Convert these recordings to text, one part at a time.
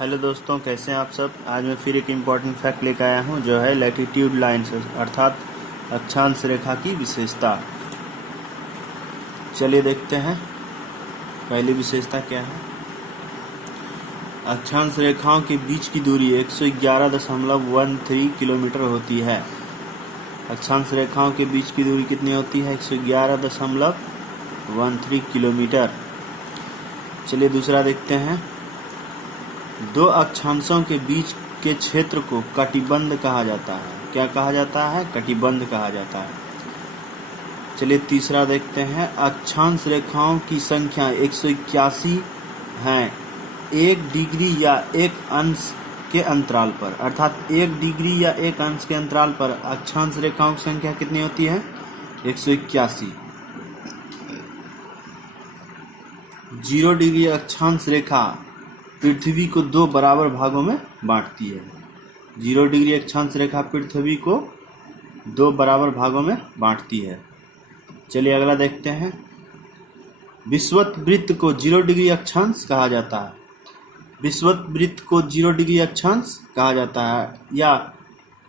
Hello दोस्तों, कैसे हैं आप सब। आज मैं फिर एक इम्पॉर्टेंट फैक्ट लेकर आया हूं जो है लैटिट्यूड लाइन्स अर्थात अक्षांश रेखा की विशेषता। चलिए देखते हैं पहली विशेषता क्या है। अक्षांश रेखाओं के बीच की दूरी 111.13 किलोमीटर होती है। अक्षांश रेखाओं के बीच की दूरी कितनी होती है? 111.13 किलोमीटर। चलिए दूसरा देखते हैं। दो अक्षांशों के बीच के क्षेत्र को कटिबंध कहा जाता है। क्या कहा जाता है? कटिबंध कहा जाता है। चलिए तीसरा देखते हैं। अक्षांश रेखाओं की संख्या 181 है 1 डिग्री या 1 अंश के अंतराल पर, अर्थात 1 डिग्री या 1 अंश के अंतराल पर अक्षांश रेखाओं की संख्या कितनी होती है? 181। 0 डिग्री अक्षांश रेखा पृथ्वी को 2 बराबर भागों में बांटती है। 0 डिग्री अक्षांश रेखा पृथ्वी को 2 बराबर भागों में बांटती है। चलिए अगला देखते हैं। विषुवत वृत्त को 0 डिग्री अक्षांश कहा जाता है। विषुवत वृत्त को 0 डिग्री अक्षांश कहा जाता है या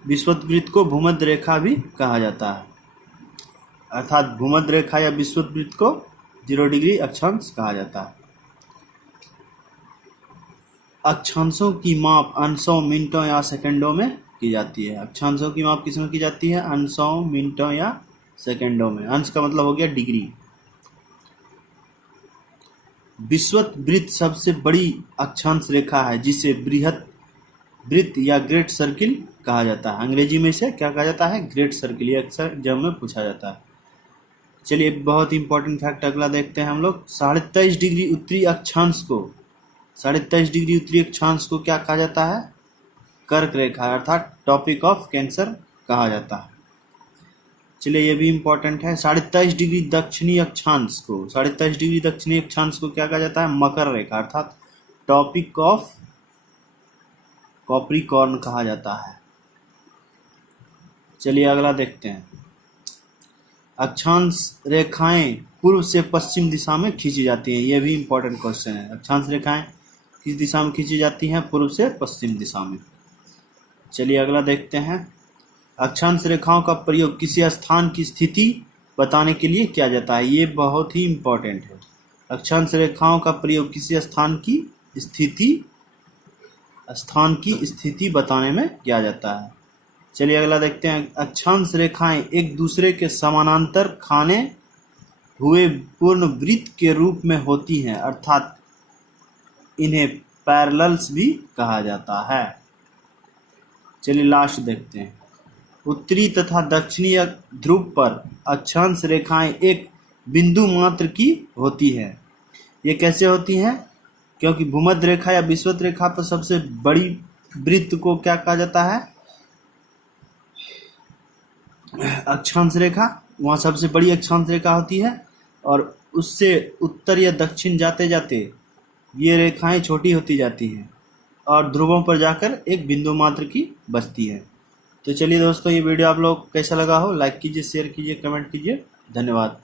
विषुवत वृत्त को भूमध्य रेखा भी कहा जाता है, अर्थात भूमध्य रेखा या विषुवत वृत्त को 0 डिग्री अक्षांश कहा जाता है। अक्षांशों की माप अंशों, मिनटों या सेकंडों में की जाती है। अक्षांशों की माप किस में की जाती है? अंशों, मिनटों या सेकंडों में। अंश का मतलब हो गया डिग्री। विषुवत वृत्त सबसे बड़ी अक्षांश रेखा है जिसे बृहत वृत्त या ग्रेट सर्किल कहा जाता है। अंग्रेजी में इसे क्या कहा जाता है? Great circle. ये अक्सर एग्जाम में पूछा जाता है। चलिए बहुत इंपॉर्टेंट फैक्ट अगला देखते हैं हम लोग। 23.5 डिग्री उत्तरी अक्षांश को 23.5 डिग्री उत्तरी अक्षांश को क्या कहा जाता है? कर्क रेखा अर्थात टॉपिक ऑफ कैंसर कहा जाता है। चलिए ये भी इंपॉर्टेंट है। 23.5 डिग्री दक्षिणी अक्षांश को 23.5 डिग्री दक्षिणी अक्षांश को क्या कहा जाता है? मकर रेखा अर्थात टॉपिक ऑफ कॉप्रिकॉर्न कहा जाता है। चलिए अगला देखते हैं। अक्षांश रेखाएं पूर्व से पश्चिम दिशा में खींची जाती हैं। यह भी इंपॉर्टेंट क्वेश्चन है। अक्षांश रेखाएं किस दिशा में खींची जाती हैं? पूर्व से पश्चिम दिशा में। चलिए अगला देखते हैं। अक्षांश रेखाओं का प्रयोग किसी स्थान की स्थिति बताने के लिए किया जाता है। ये बहुत ही इंपॉर्टेंट है। अक्षांश रेखाओं का प्रयोग किसी स्थान की स्थिति बताने में किया जाता है। चलिए अगला देखते हैं। अक्षांश रेखाएं एक दूसरे के समानांतर खाने हुए पूर्ण वृत्त के रूप में होती हैं, अर्थात इन्हें पैरेलल्स भी कहा जाता है। चलिए लास्ट देखते हैं। उत्तरी तथा दक्षिणी ध्रुव पर अक्षांश रेखाएं एक बिंदु मात्र की होती है। ये कैसे होती हैं? क्योंकि भूमध्य रेखा या विषुवत रेखा पर सबसे बड़ी वृत्त को क्या कहा जाता है? अक्षांश रेखा। वहाँ सबसे बड़ी अक्षांश रेखा होती है और उससे उत्तर या दक्षिण जाते जाते ये रेखाएं छोटी होती जाती हैं और ध्रुवों पर जाकर एक बिंदु मात्र की बचती है। तो चलिए दोस्तों, ये वीडियो आप लोग कैसा लगा हो लाइक कीजिए, शेयर कीजिए, कमेंट कीजिए। धन्यवाद।